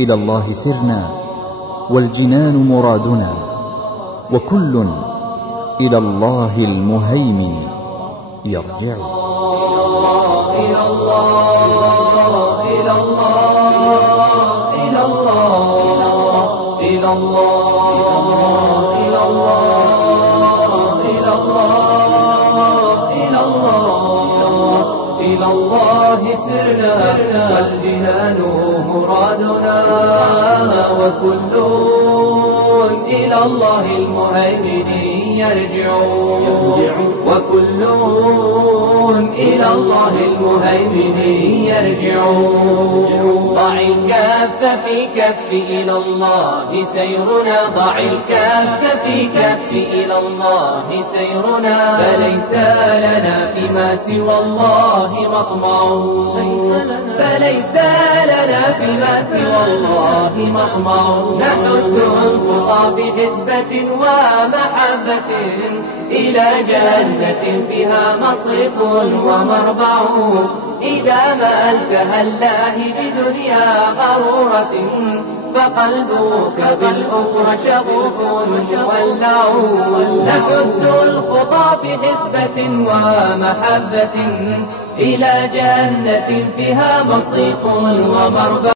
إلى الله سرنا والجنان مرادنا، وكل إلى الله المهيمن يرجع. إلى الله إلى الله إلى الله إلى الله إلى الله إلى الله إلى الله إلى الله سرنا والجنان مرادنا، وكل إلى الله المهيمن يرجع، وكل إلى الله المهيمن يرجع. ضع الكف في كف إلى الله سيرنا، ضع الكف في كف إلى الله سيرنا، فليس لنا فيما سوى الله مطمع، فليس لنا فيما سوى الله مطمع. نحث الخطى في حسبة ومحبة إلى جنة فيها مصرف ومربع، إذا ما التهلاه بدنيا غرورة فقلبك بالأخرى شغوف مولع. نحث الخطى في حسبة ومحبة إلى جنة فيها مصرف ومربع.